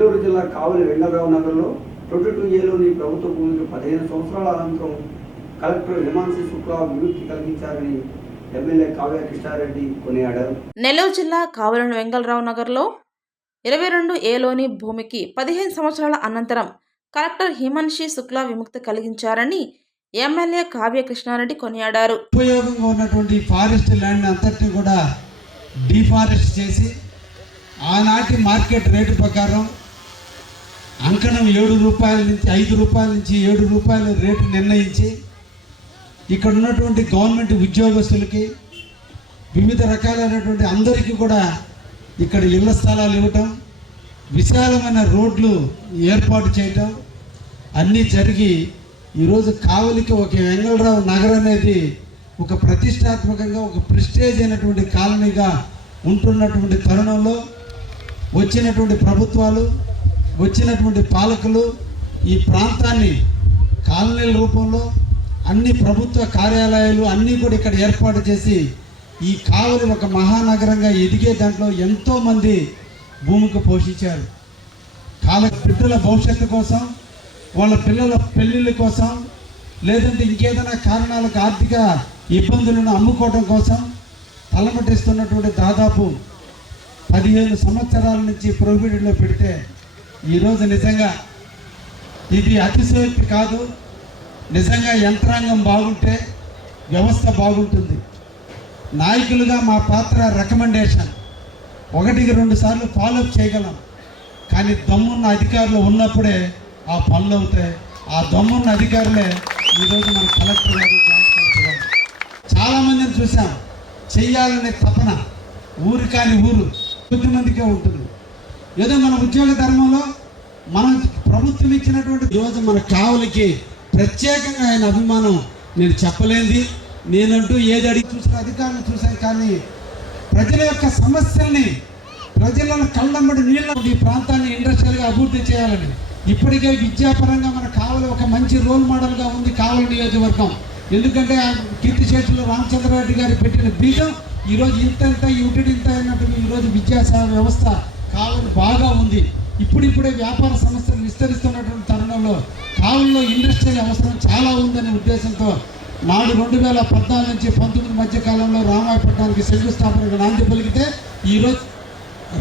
నెల్లూరు జిల్లా కావలి వెంగళరావు నగర్లో 22ఏలోని ప్రభుత్వ భూమికి 15 సంవత్సరాల అనంతరం కలెక్టర్ హిమాన్షి శుక్లా విముక్తి కలిగించారని ఎమ్మెల్యే కావ్య కృష్ణారెడ్డి కొనియాడారు. నెల్లూరు జిల్లా కావలి వెంగళరావు నగర్లో 22ఏలోని భూమికి 15 సంవత్సరాల అనంతరం కలెక్టర్ హిమాన్షి శుక్లా విముక్తి కలిగించారని ఎమ్మెల్యే కావ్య కృష్ణారెడ్డి కొనియాడారు. ఉపయోగంగా ఉన్నటువంటి ఫారెస్ట్ ల్యాండ్ అంతటిని కూడా డిఫారెస్ట్ చేసి ఆనాటి మార్కెట్ రేటు ప్రకారం అంకణం 7 రూపాయల నుంచి 5 రూపాయల నుంచి 7 రూపాయల రేటు నిర్ణయించి ఇక్కడ ఉన్నటువంటి గవర్నమెంట్ ఉద్యోగస్తులకి వివిధ రకాలైనటువంటి అందరికీ కూడా ఇక్కడ ఇళ్ల స్థలాలు ఇవ్వటం, విశాలమైన రోడ్లు ఏర్పాటు చేయటం అన్నీ జరిగి ఈరోజు కావలికి ఒక వెంగళరావు నగర్ అనేది ఒక ప్రతిష్టాత్మకంగా ఒక ప్రెస్టేజ్ అయినటువంటి కాలనీగా ఉంటున్నటువంటి తరుణంలో వచ్చినటువంటి ప్రభుత్వాలు, వచ్చినటువంటి పాలకులు ఈ ప్రాంతాన్ని కాలనీల రూపంలో అన్ని ప్రభుత్వ కార్యాలయాలు అన్నీ కూడా ఇక్కడ ఏర్పాటు చేసి ఈ కావలి ఒక మహానగరంగా ఎదిగే దాంట్లో ఎంతోమంది భూమికి పోషించారు. బిడ్డల భవిష్యత్తు కోసం, వాళ్ళ పిల్లల పెళ్ళిళ్ళ కోసం, లేదంటే ఇంకేదైనా కారణాలకు ఆర్థిక ఇబ్బందులను అమ్ముకోవడం కోసం తలమటిస్తున్నటువంటి దాదాపు 15 సంవత్సరాల నుంచి ప్రొహిబిటెడ్లో పెడితే ఈరోజు నిజంగా ఇది అతిశయోక్తి కాదు. నిజంగా యంత్రాంగం బాగుంటే వ్యవస్థ బాగుంటుంది. నాయకులుగా మా పాత్ర రికమెండేషన్ 1-2 సార్లు ఫాలోఅప్ చేయగలం. కానీ దమ్మున్న అధికారులు ఉన్నప్పుడే ఆ పనులు అవుతాయి. ఆ దమ్మున్న అధికారులే ఈరోజు మన కలెక్టర్ గారు, జాయింట్ కలెక్టర్ గారు. చాలామందిని చూసాం. చెయ్యాలనే తపన ఊరు కాని ఊరు కొద్దిమందికే ఉంటుంది. ఏదో మన ఉద్యోగ ధర్మంలో మనం ప్రభుత్వం ఇచ్చినటువంటి ఈరోజు మన కావలికి ప్రత్యేకంగా ఆయన అభిమానం నేను చెప్పలేంది. నేనంటూ ఏది అడిగి చూసిన అధికారులను చూశాను, కానీ ప్రజల యొక్క సమస్యల్ని, ప్రజలను కళ్ళమ్మడి నీళ్ళ ఈ ప్రాంతాన్ని ఇండస్ట్రియల్గా అభివృద్ధి చేయాలని ఇప్పటికే విద్యాపరంగా మన కావలి ఒక మంచి రోల్ మోడల్గా ఉంది కావలి నియోజకవర్గం. ఎందుకంటే కీర్తిశేషులు రామచంద్రారెడ్డి గారు పెట్టిన బీజం ఈరోజు ఇంత ఇంత అయినట్టు ఈరోజు విద్యా వ్యవస్థ కావలి బాగా ఉంది. ఇప్పుడిప్పుడే వ్యాపార సంస్థలు విస్తరిస్తున్నటువంటి తరుణంలో కావలిలో ఇండస్ట్రియల్ అవసరం చాలా ఉందనే ఉద్దేశంతో నాడు 2014 నుంచి 19 మధ్య కాలంలో రామాయపట్నానికి శంకుస్థాపనకు నాంది పలికితే ఈరోజు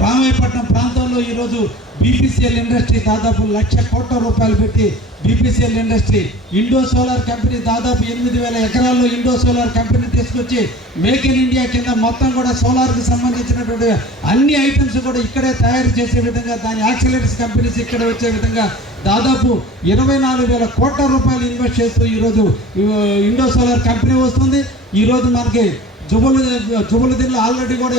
రామాయపట్నం ప్రాంతంలో ఈరోజు బీపీసీఎల్ ఇండస్ట్రీ దాదాపు 1,00,000 కోట్ల రూపాయలు పెట్టి BPCL industry, Indo solar company దాదాపు 8,000 ఎకరాల్లో ఇండో సోలార్ కంపెనీ తీసుకొచ్చి మేక్ ఇన్ ఇండియా కింద మొత్తం కూడా సోలార్కి సంబంధించినటువంటి అన్ని ఐటమ్స్ కూడా ఇక్కడే తయారు చేసే విధంగా, దాని యాక్సిలరేటర్స్ కంపెనీస్ ఇక్కడ వచ్చే విధంగా దాదాపు 24,000 కోట్ల రూపాయలు ఇన్వెస్ట్ చేస్తూ ఈరోజు ఇండో సోలార్ కంపెనీ వస్తుంది. ఈరోజు మనకి జుబులుదిన్లో ఆల్రెడీ కూడా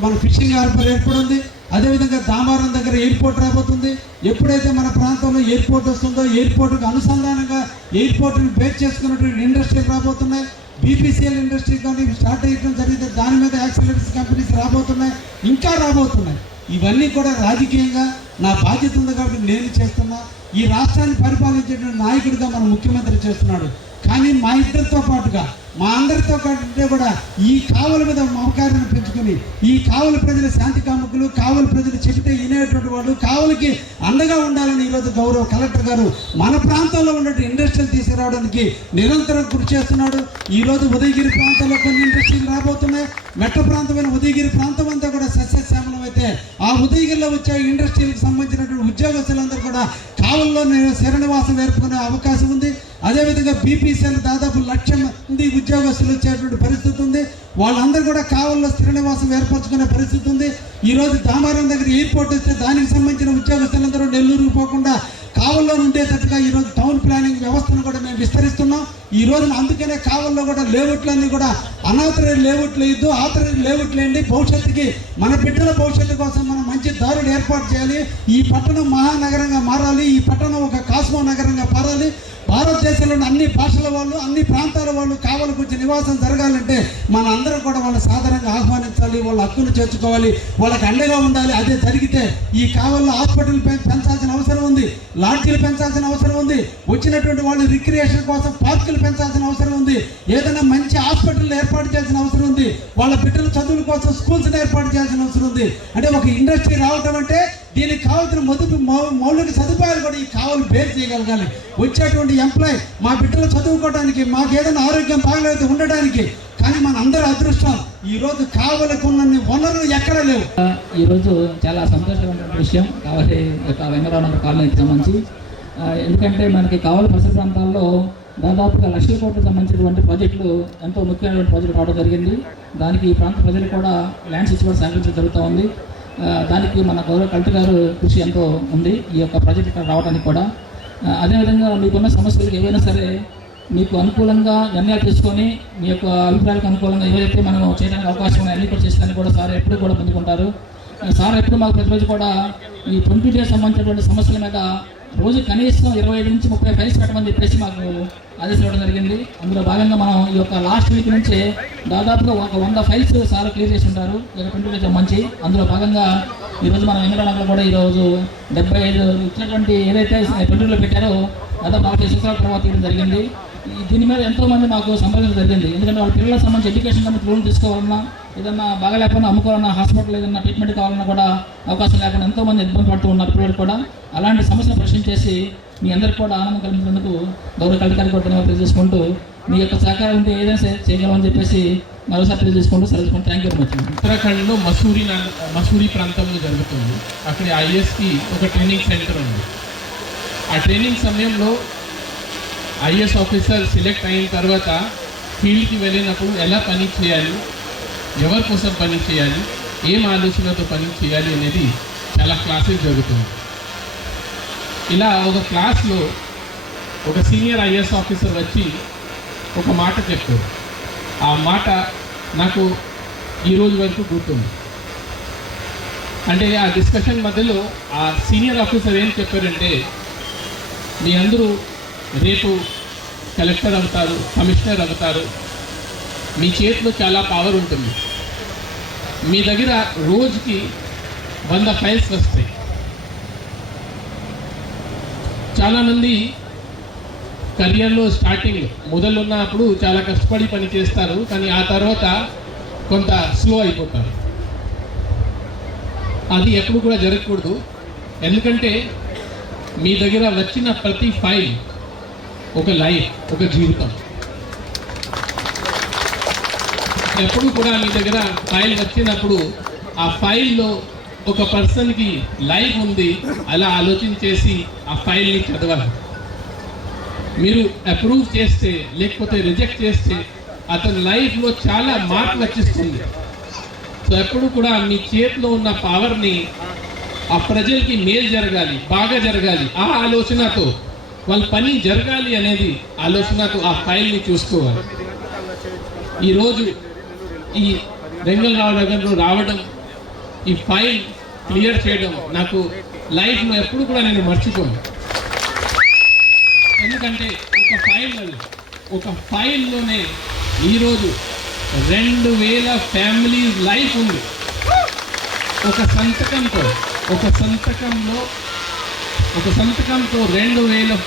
మన ఫిషింగ్ హార్బర్ ఏర్పడింది. అదేవిధంగా దామారం దగ్గర ఎయిర్పోర్ట్ రాబోతుంది. ఎప్పుడైతే మన ప్రాంతంలో ఎయిర్పోర్ట్ వస్తుందో ఎయిర్పోర్ట్కి అనుసంధానంగా ఎయిర్పోర్ట్ని బేస్ చేసుకున్నటువంటి ఇండస్ట్రీలు రాబోతున్నాయి. బీపీసీఎల్ ఇండస్ట్రీ కానీ స్టార్ట్ అయ్యడం జరిగితే దాని మీద యాక్సిలరేటర్స్ కంపెనీస్ రాబోతున్నాయి, ఇంకా రాబోతున్నాయి. ఇవన్నీ కూడా రాజకీయంగా నా బాధ్యత ఉంది కాబట్టి నేను చేస్తున్నా. ఈ రాష్ట్రాన్ని పరిపాలించేటువంటి నాయకుడిగా మన ముఖ్యమంత్రి చేస్తున్నాడు. కానీ మా ఇద్దరితో పాటుగా మా అందరితో కంటే కూడా ఈ కావలి మీద మమకారాన్ని పెంచుకుని ఈ కావలి ప్రజల శాంతి కాముకులు, కావలి ప్రజలు చెబితే వినేటువంటి వాళ్ళు, కావలికి అండగా ఉండాలని ఈరోజు గౌరవ కలెక్టర్ గారు మన ప్రాంతంలో ఉన్న ఇండస్ట్రీలు తీసుకురావడానికి నిరంతరం కృషి చేస్తున్నాడు. ఈరోజు ఉదయగిరి ప్రాంతంలో కొన్ని ఇండస్ట్రీలు రాబోతున్నాయి. మెట్ట ప్రాంతమైన ఉదయగిరి ప్రాంతం అంతా కూడా సస్యశ్యామలం అయితే ఆ ఉదయగిరిలో వచ్చే ఇండస్ట్రీలకు సంబంధించినటువంటి ఉద్యోగస్తులందరూ కూడా కావలిలో స్థిరనివాసం ఏర్పడే అవకాశం ఉంది. అదేవిధంగా బీపీసీఎల్ దాదాపు 1,00,000 మంది ఉద్యోగస్తులు వచ్చేటువంటి పరిస్థితి ఉంది. వాళ్ళందరూ కూడా కావలిలో స్థిర నివాసం ఏర్పరచుకునే పరిస్థితి ఉంది. ఈరోజు దామారం దగ్గర ఎయిర్పోర్ట్ వస్తే దానికి సంబంధించిన ఉద్యోగస్తులందరూ నెల్లూరుకు పోకుండా కావలిలో ఉండేటట్టుగా ఈరోజు టౌన్ ప్లానింగ్ వ్యవస్థను కూడా మేము విస్తరిస్తున్నాం. ఈ రోజున అందుకనే కావలిలో కూడా లేఅవుట్లన్నీ కూడా అనాథరైజ్ లేఅవుట్లు వేయద్దు, ఆథరైజ్ లేఅవుట్లు వేయండి. భవిష్యత్తుకి మన బిడ్డల భవిష్యత్తు కోసం మనం మంచి దారులు ఏర్పాటు చేయాలి. ఈ పట్టణం మహానగరంగా మారాలి. ఈ పట్టణం ఒక కాస్మో నగరంగా మారాలి. భారతదేశంలోని అన్ని భాషల వాళ్ళు, అన్ని ప్రాంతాల వాళ్ళు కావలికి వచ్చి నివాసం జరగాలంటే మన అందరం కూడా వాళ్ళ సాధారణంగా ఆహ్వానించాలి, వాళ్ళ హక్కును చేర్చుకోవాలి, వాళ్ళకి అండగా ఉండాలి. అదే జరిగితే ఈ కావలిలో హాస్పిటల్ పెంచాల్సిన అవసరం ఉంది, లాడ్జీలు పెంచాల్సిన అవసరం ఉంది, వచ్చినటువంటి వాళ్ళు రిక్రియేషన్ కోసం పార్కులు పెంచాల్సిన అవసరం ఉంది, ఏదైనా మంచి హాస్పిటల్ ఏర్పాటు చేయాల్సిన అవసరం ఉంది, వాళ్ళ బిడ్డల చదువుల కోసం స్కూల్స్ ఏర్పాటు చేయాల్సిన అవసరం ఉంది. అంటే ఒక ఇండస్ట్రీ రావటం అంటే దీనికి కావాల్సిన మౌలిక సదుపాయాలు కూడా ఈ కావాలి బేర్ చేయగలగాలి. వచ్చేటువంటి ఎంప్లాయ్ మా బిడ్డలు చదువుకోవడానికి, మాకు ఏదైనా ఆరోగ్యం బాగలేదు ఉండడానికి. కానీ మన అందరి అదృష్టం ఈరోజు కావలికి ఉన్న వనరులు ఎక్కడ లేవు. ఈరోజు చాలా సంతోషమైన విషయం కావాలి వెంకటరావు నగర్ కాలనీకి సంబంధించి. ఎందుకంటే మనకి కావలి పరిసర ప్రాంతాల్లో దాదాపుగా లక్షల కోట్లకు సంబంధించినటువంటి ప్రాజెక్టులు, ఎంతో ముఖ్యమైనటువంటి ప్రాజెక్టులు రావడం జరిగింది. దానికి ఈ ప్రాంత ప్రజలు కూడా ల్యాండ్స్ ఇచ్చి కూడా సేకరించడం జరుగుతూ ఉంది. దానికి మన గౌరవ కలెక్టర్ గారు కృషి ఎంతో ఉంది ఈ యొక్క ప్రాజెక్ట్ ఇక్కడ రావడానికి కూడా. అదేవిధంగా మీకున్న సమస్యలకు ఏవైనా సరే మీకు అనుకూలంగా నిర్ణయాలు తీసుకొని మీ యొక్క అభిప్రాయాలకు అనుకూలంగా ఏవైతే మనం చేయడానికి అవకాశం ఉన్నాయి అన్ని కూడా చేసేదానికి కూడా సార్ ఎప్పుడు కూడా ముందుకుంటారు. సార్ ఎప్పుడు మాకు ప్రతిరోజు కూడా ఈ 20 days సంబంధించినటువంటి సమస్యల మీద రోజు కనీసం 25 నుంచి 30 ఫైల్స్ పెట్టమని చెప్పేసి మాకు ఆదేశం ఇవ్వడం జరిగింది. అందులో భాగంగా మనం ఈ యొక్క లాస్ట్ వీక్ నుంచే దాదాపుగా 100 ఫైల్స్ సార్ క్లియర్ చేసి ఉంటారు 20 days మంచి. అందులో భాగంగా ఈరోజు మనం వెంకటనగర్లో కూడా ఈరోజు 75 ఇచ్చినటువంటి ఏదైతే 20లో పెట్టారో దాదాపు 40 సంవత్సరాల తర్వాత తీయడం జరిగింది. దీని మీద ఎంతోమంది మాకు సంప్రదించడం జరిగింది. ఎందుకంటే వాళ్ళ పిల్లలకు సంబంధించి ఎడ్యుకేషన్ సంబంధించి లోన్ తీసుకోవాలన్నా, ఏదన్నా బాగాలేకపోయినా అమ్ముకోవాలన్నా, హాస్పిటల్ ఏదన్నా ట్రీట్మెంట్ కావాలన్నా కూడా అవకాశం లేకుండా ఎంతోమంది ఇబ్బంది పడుతూ ఉన్నారు పిల్లలు కూడా. అలాంటి సమస్యను ప్రశ్నించేసి మీ అందరికీ కూడా ఆనందం కలిగినందుకు గౌరవ కలెక్టర్ కూడా ధన్యవాదాలు తెలియజేసుకుంటూ మీ యొక్క సహకారం ఉంటే ఏదైనా చేయగలమని చెప్పేసి మరోసారి తెలియజేసుకుంటూ సరిచుకుంటూ థ్యాంక్ యూ వెరీ మచ్. ఉత్తరాఖండ్లో మసూరి ప్రాంతంలో జరుగుతుంది. అక్కడ ఐఏఎస్కి ఒక ట్రైనింగ్ సెంటర్ ఉంది. ఆ ట్రైనింగ్ సమయంలో ఐఏఎస్ ఆఫీసర్ సెలెక్ట్ అయిన తర్వాత ఫీల్డ్కి వెళ్ళినప్పుడు ఎలా పని చేయాలి, ఎవరి కోసం పని చేయాలి, ఏం ఆలోచనతో పని చేయాలి అనేది చాలా క్లాసెస్ జరుగుతుంది. ఇలా ఒక క్లాస్లో ఒక సీనియర్ ఐఏఎస్ ఆఫీసర్ వచ్చి ఒక మాట చెప్పారు. ఆ మాట నాకు ఈరోజు వరకు గుర్తుంది. అంటే ఆ డిస్కషన్ మధ్యలో ఆ సీనియర్ ఆఫీసర్ ఏం చెప్పారంటే, మీ అందరూ రేపు కలెక్టర్ అవుతారు, కమిషనర్ అవుతారు, మీ చేతిలో చాలా పవర్ ఉంటుంది. మీ దగ్గర రోజుకి 100 ఫైల్స్ వస్తాయి. చాలామంది కెరియర్లో స్టార్టింగ్ మొదలున్నప్పుడు చాలా కష్టపడి పని చేస్తారు, కానీ ఆ తర్వాత కొంత స్లో అయిపోతారు. అది ఎప్పుడు కూడా జరగకూడదు. ఎందుకంటే మీ దగ్గర వచ్చిన ప్రతి ఫైల్ ఒక లైఫ్, ఒక జీవితం. ఎప్పుడు కూడా మీ దగ్గర ఫైల్ వచ్చినప్పుడు ఆ ఫైల్లో ఒక పర్సన్కి లైఫ్ ఉంది అలా ఆలోచించేసి ఆ ఫైల్ని చదవాలి. మీరు అప్రూవ్ చేస్తే లేకపోతే రిజెక్ట్ చేస్తే అతని లైఫ్లో చాలా మార్పు వచ్చిస్తుంది. సో ఎప్పుడు కూడా మీ చేతిలో ఉన్న పవర్ని ఆ ప్రజలకి మేలు జరగాలి, బాగా జరగాలి, ఆ ఆలోచనతో వాళ్ళ పని జరగాలి అనేది ఆలోచనతో ఆ ఫైల్ని చూసుకోవాలి. ఈరోజు ఈ వెంగళరావు నగర్లో రావడం, ఈ ఫైల్ క్లియర్ చేయడం నాకు లైఫ్లో ఎప్పుడు కూడా నేను మర్చిపోను. ఎందుకంటే ఒక ఫైల్లోనే ఈరోజు 2000 ఫ్యామిలీస్ లైఫ్ ఉంది. ఒక సంతకంతో 2000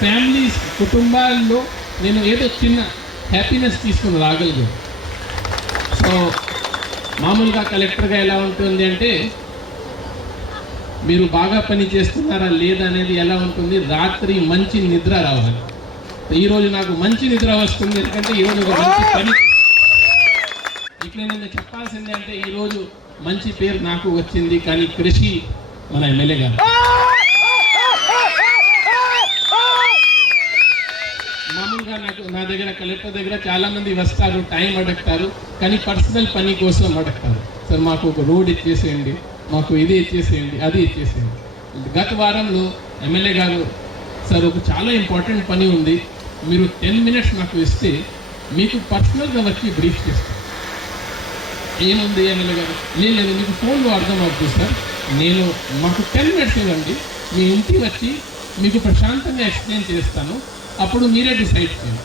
ఫ్యామిలీస్ కుటుంబాల్లో నేను ఏదో చిన్న హ్యాపీనెస్ తీసుకుని రాగలిగాను. సో మామూలుగా కలెక్టర్గా ఎలా ఉంటుంది అంటే, మీరు బాగా పని చేస్తున్నారా లేదా అనేది ఎలా ఉంటుంది, రాత్రి మంచి నిద్ర రావాలి. ఈరోజు నాకు మంచి నిద్ర వస్తుంది, ఎందుకంటే ఈరోజు ఒక మంచి పని. ఇక్కడ నేను చెప్పాల్సింది అంటే ఈరోజు మంచి పేరు నాకు వచ్చింది, కానీ కృషి మన ఎమ్మెల్యే గారు. మామూలుగా నా దగ్గర కలెక్టర్ దగ్గర చాలామంది వస్తారు, టైం అడుగుతారు, కానీ పర్సనల్ పని కోసం అడుగుతారు. సార్ మాకు ఒక రోడ్ ఇచ్చేసేయండి, మాకు ఇది ఇచ్చేసేయండి, అది ఇచ్చేసేయండి. గత వారంలో ఎమ్మెల్యే గారు, సార్ ఒక చాలా ఇంపార్టెంట్ పని ఉంది, మీరు 10 minutes నాకు ఇస్తే మీకు పర్సనల్గా వచ్చి బ్రీఫ్ చేస్తాను. ఏముంది ఎమ్మెల్యే గారు, లేదు మీకు ఫోన్లో అర్థం అవుతుంది సార్, మాకు 10 minutes ఇవ్వండి, మీ ఇంటికి వచ్చి మీకు ప్రశాంతంగా ఎక్స్ప్లెయిన్ చేస్తాను, అప్పుడు మీరే డిసైడ్ చేయండి.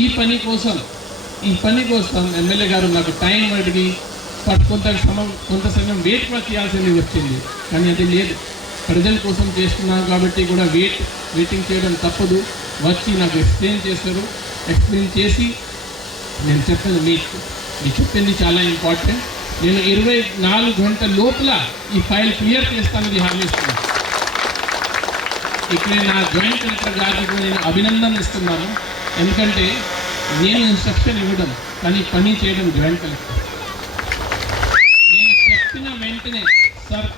ఈ పని కోసం ఎమ్మెల్యే గారు నాకు టైం అడిగి కొంత సమయం వెయిట్ కూడా చేయాల్సింది వచ్చింది. కానీ అది లేదు, ప్రజల కోసం చేస్తున్నాను కాబట్టి కూడా వెయిటింగ్ చేయడం తప్పదు. వచ్చి నాకు ఎక్స్ప్లెయిన్ చేశారు. ఎక్స్ప్లెయిన్ చేసి నేను చెప్పేది మీరు చెప్పింది చాలా ఇంపార్టెంట్, నేను 24 గంటల లోపల ఈ ఫైల్ క్లియర్ చేస్తానని హామీ ఇస్తున్నాను. ఇక్కడ నా జాయింట్ కలెక్టర్ గారికి నేను అభినందన ఇస్తున్నాను. ఎందుకంటే నేను ఇన్స్ట్రక్షన్ ఇవ్వడం కానీ పని చేయడం జాయింట్ కలెక్టర్. నేను చెప్పిన వెంటనే సార్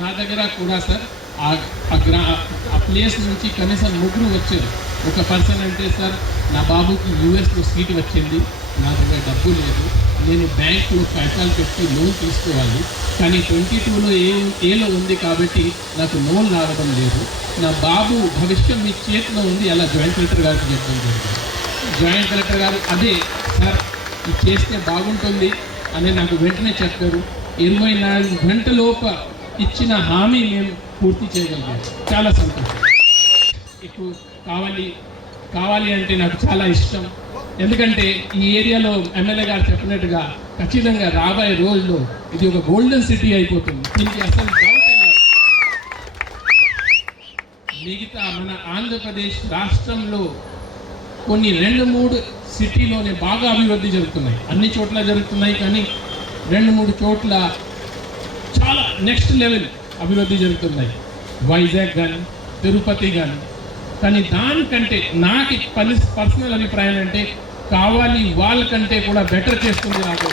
నా దగ్గర కూడా సార్ ఆ ప్లేస్ నుంచి కనీసం 3 వచ్చారు. ఒక పర్సన్ అంటే సార్ నా బాబుకి యూఎస్లో సీట్ వచ్చింది, నా దగ్గర డబ్బు లేదు, నేను బ్యాంకులో కాగితాలు పెట్టి లోన్ తీసుకోవాలి, కానీ 22లో ఏలో ఉంది కాబట్టి నాకు లోన్ రావడం లేదు, నా బాబు భవిష్యం మీ చేతిలో ఉంది, అలా జాయింట్ కలెక్టర్ గారికి చెప్పడం జరిగింది. జాయింట్ కలెక్టర్ గారు అదే సార్ ఇది చేస్తే బాగుంటుంది అని నాకు వెంటనే చెప్పారు. 24 గంటలోప ఇచ్చిన హామీ మేము పూర్తి చేయగలిగాం. చాలా సంతోషం. ఇప్పుడు కావాలి అంటే నాకు చాలా ఇష్టం. ఎందుకంటే ఈ ఏరియాలో ఎమ్మెల్యే గారు చెప్పినట్టుగా ఖచ్చితంగా రాబోయే రోజుల్లో ఇది ఒక గోల్డెన్ సిటీ అయిపోతుంది. దీనికి అసలు డౌటే లేదు. మిగతా మన ఆంధ్రప్రదేశ్ రాష్ట్రంలో కొన్ని 2-3 సిటీలోనే బాగా అభివృద్ధి జరుగుతున్నాయి. అన్ని చోట్ల జరుగుతున్నాయి, కానీ 2-3 చోట్ల చాలా నెక్స్ట్ లెవెల్ అభివృద్ధి జరుగుతున్నాయి. వైజాగ్ కానీ తిరుపతి కానీ దానికంటే నాకు పర్సనల్ అభిప్రాయం అంటే కావాలి వాళ్ళకంటే కూడా బెటర్ చేస్తుంది నాకు.